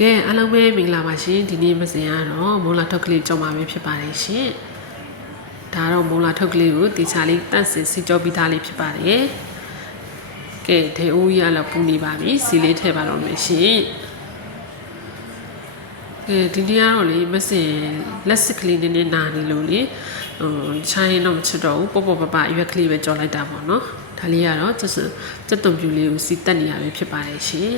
ကဲအားလုံးပဲမင်္ဂလာပါရှင်ဒီနေ့မစင်ရတော့မုံလာထုတ်ကလေးကြော်မှာပဲဖြစ်ပါတယ်ရှင်ဒါတော့မုံလာထုတ်ကလေးကိုတေချာလေးတန့်စင်စီကြောပြီးသားလေးဖြစ်ပါတယ်ကဲဒေအိုးရလောက်ပူနေပါပြီစီလေးထည့်ပါတော့မယ်ရှင်ကဲဒီနေ့ကတော့လေမစင်လက်စစ်ကလေးနည်းနည်းနာနေလို့လေချိုင်းတော့မချတော့ဘူးပေါ့ပပအရွက်ကလေးပဲကြော်လိုက်တာပေါ့နော်ဒါလေးကတော့စက်တုံပြူလေးကိုစီတက်နေရပဲဖြစ်ပါတယ်ရှင်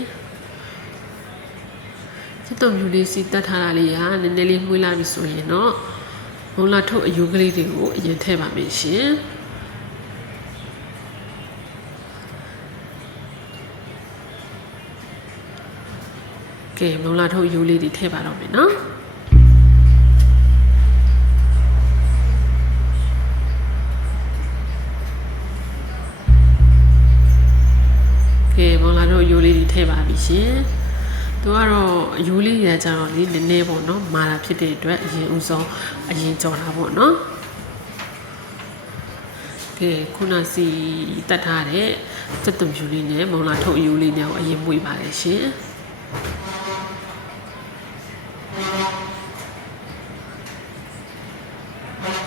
စက်တုံပြူလေးစီတက်ထားတာလေးကနည်းနည်းလေးမှုေးလာပြီဆိုရင်တော့မုံလာထုတ်အယိုးကလေးတွေကိုအရင်ထည့်ပါမယ်ရှင်ကဲမုံလာထုတ်အယိုးလေးတွေထည့်ပါတော့မယ်နော်ကဲမုံလာထုတ်အယိုးလေးတွေထည့်ပါပြီရှင်သူကတော့အယိုးလေးရကြတော့လေနည်းနည်းပေါ့နော်မာတာဖြစ်တဲ့အတွက်အရင်ဦးဆုံးအရင်ကြော်တာပေါ့နော်ကဲခုနစီတက်ထားတဲ့စက်တုံပြူလေးနဲ့မုံလာထုတ်အယိုးလေးနဲ့အရင်မွေးပါလေရှင်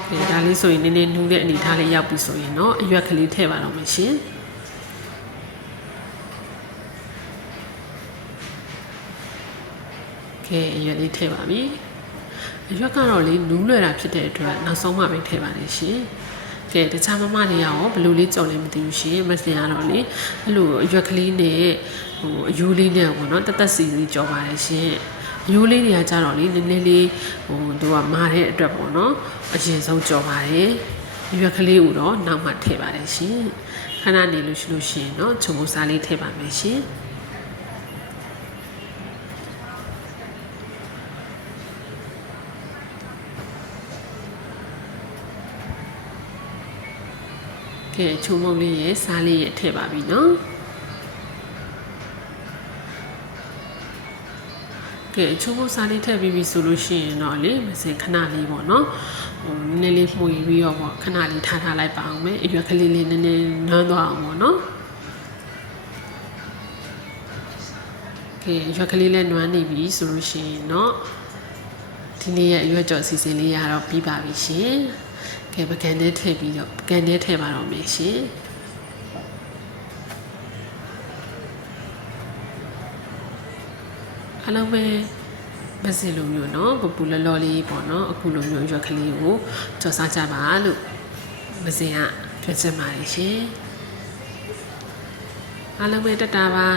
ကဲဒါလေးဆိုရင်နည်းနည်းနူးတဲ့အနေထားလေးရောက်ပြီဆိုရင်တော့အရွက်ကလေးထည့်ပါတော့မယ်ရှင်ကဲအရွက်လေးထည့်ပါပြီအရွက်ကတော့လေနူးလွယ်တာဖြစ်တဲ့အတွက်နောက်ဆုံးမှပဲထည့်ပါလိမ့်ရှင်ကဲတခြားမမတွေရောဘယ်လိုလေးကြော်လဲမသိဘူးရှင်မစင်ကတော့လေအဲ့လိုအရွက်ကလေးနဲ့အယိုးလေးနဲ့ပေါ့နော်တက်စီလေးကြော်ပါတယ်ရှင်အယိုးလေးတွေကကြတော့လေနည်းနည်းလေးသူကမာတဲ့အတွက်ပေါ့နော်အရင်ဆုံးကြော်ပါတယ်အရွက်ကလေးကိုတော့နောက်မှထည့်ပါတယ်ရှင်ခဏနေလို့ရှိလို့ရှင်နော်ချုံမစားလေးထည့်ပါမယ်ရှင်ကဲချုံမုံလေးရဲ့စားလေးရဲ့ထည့်ပါပြီနော်ကဲချုံမုံစားလေးထည့်ပြီးပြီဆိုလို့ရှိရင်တော့လေမစင်ခဏလေးပေါ့နော်နည်းနည်းလေးမှုပြီးတော့ပေါ့ခဏလေးထားလိုက်ပါအောင်မယ်အရွက်ကလေးလေးနည်းနည်းနန်းသွားအောင်ပေါ့နော်ကဲအရွက်ကလေးလည်းနွမ်းနေပြီဆိုလို့ရှိရင်တော့ဒီနေ့ရဲ့အရွက်ကြော်စီစဉ်လေးရတော့ပြီးပါပြီရှင်ကဲပကံနဲ့ထည့်ပြီးတော့ပကံနဲ့ထည့်ပါတော့မယ်ရှင်အားလုံးပဲမစင်လိုမျိုးเนาะပပူလော်လော်လေးပေါ့เนาะအခုလိုမျိုးရွက်ကလေးကိုကြော်စားကြပါလို့မစင်ကပြောချင်ပါတယ်ရှင်အားလုံးပဲတက်တာပါ